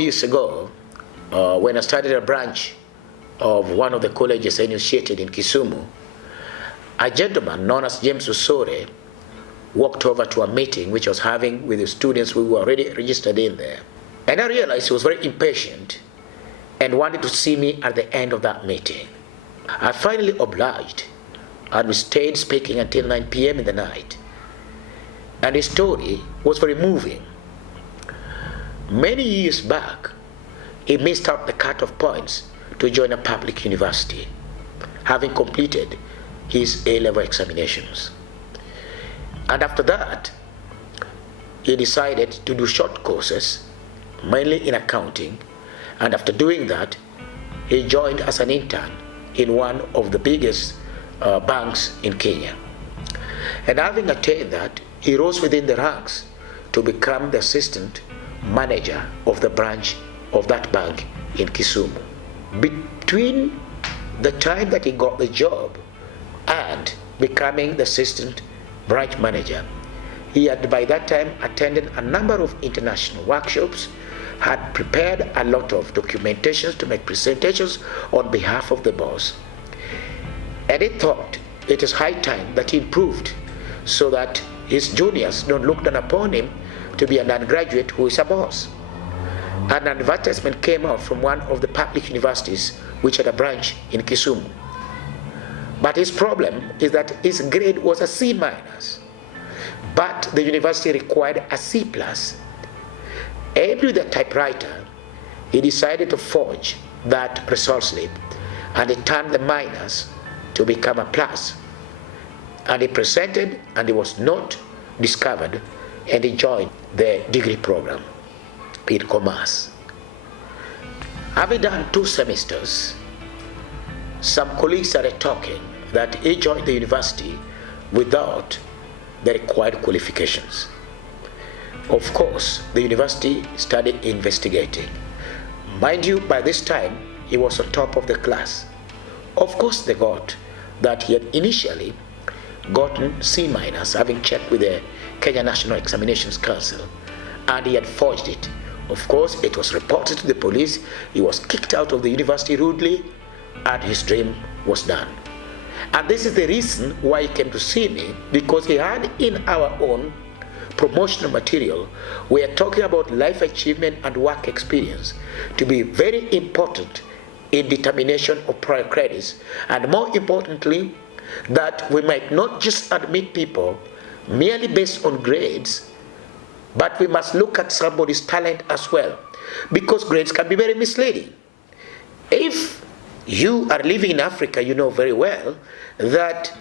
years ago, when I started a branch of one of the colleges I initiated in Kisumu, a gentleman known as James Osore walked over to a meeting which I was having with the students who were already registered in there. And I realized he was very impatient and wanted to see me at the end of that meeting. I finally obliged, and we stayed speaking until 9 p.m. in the night. And his story was very moving. Many years back, he missed out the cut-off points to join a public university, having completed his A-level examinations. And after that, he decided to do short courses, mainly in accounting, and after doing that, he joined as an intern in one of the biggest banks in Kenya. And having attained that, he rose within the ranks to become the assistant manager of the branch of that bank in Kisumu. Between the time that he got the job and becoming the assistant branch manager, he had by that time attended a number of international workshops, had prepared a lot of documentations to make presentations on behalf of the boss. And he thought it is high time that he improved so that his juniors don't look down upon him to be an undergraduate who is a boss. An advertisement came out from one of the public universities which had a branch in Kisumu. But his problem is that his grade was a C-, but the university required a C+. Aimed with a typewriter, he decided to forge that result slip, and he turned the minus to become a plus. And he presented, and he was not discovered, and he joined the degree program in commerce. Having done 2 semesters, some colleagues started talking that he joined the university without the required qualifications. Of course, the university started investigating. Mind you, by this time, he was on top of the class. Of course, they got that he had initially gotten C-, having checked with the Kenya National Examinations Council, and he had forged it. Of course, it was reported to the police. He was kicked out of the university rudely, and his dream was done. And this is the reason why he came to see me, because he had in our own promotional material, we are talking about life achievement and work experience to be very important in determination of prior credits, and more importantly, that we might not just admit people merely based on grades, but we must look at somebody's talent as well, because grades can be very misleading. If you are living in Africa, you know very well that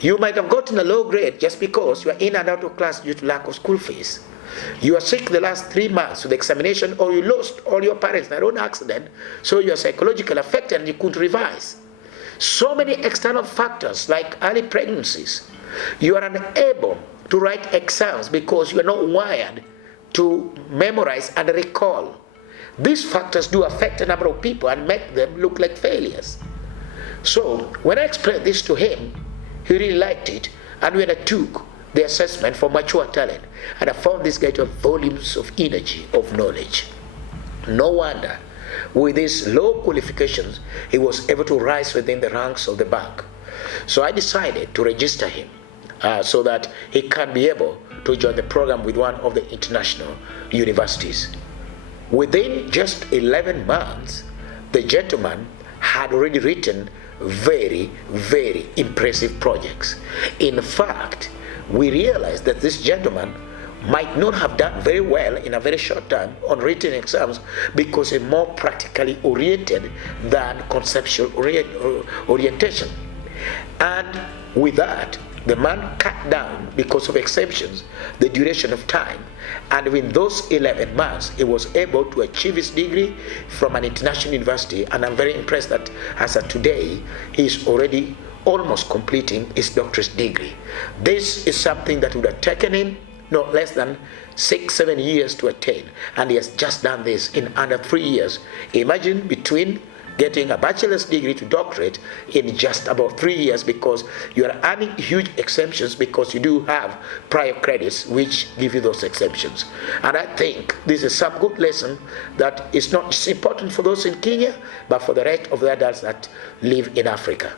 you might have gotten a low grade just because you are in and out of class due to lack of school fees. You are sick the last 3 months to the examination, or you lost all your parents in their own accident, so you are psychologically affected and you couldn't revise. So many external factors like early pregnancies. You are unable to write exams because you are not wired to memorize and recall. These factors do affect a number of people and make them look like failures. So when I explained this to him, he really liked it, and when I took the assessment for mature talent, and I found this guy to have volumes of energy, of knowledge. No wonder, with his low qualifications, he was able to rise within the ranks of the bank. So I decided to register him so that he can be able to join the program with one of the international universities. Within just 11 months, the gentleman had already written very, very impressive projects. In fact, we realized that this gentleman might not have done very well in a very short time on written exams because he's more practically oriented than conceptual orientation. And with that, the man cut down, because of exceptions, the duration of time, and within those 11 months he was able to achieve his degree from an international university. And I'm very impressed that as of today he is already almost completing his doctorate degree. This is something that would have taken him no less than 6-7 years to attain, and he has just done this in under 3 years. Imagine between getting a bachelor's degree to doctorate in just about 3 years, because you are earning huge exemptions because you do have prior credits which give you those exemptions. And I think this is some good lesson that is not just important for those in Kenya, but for the rest of the adults that live in Africa.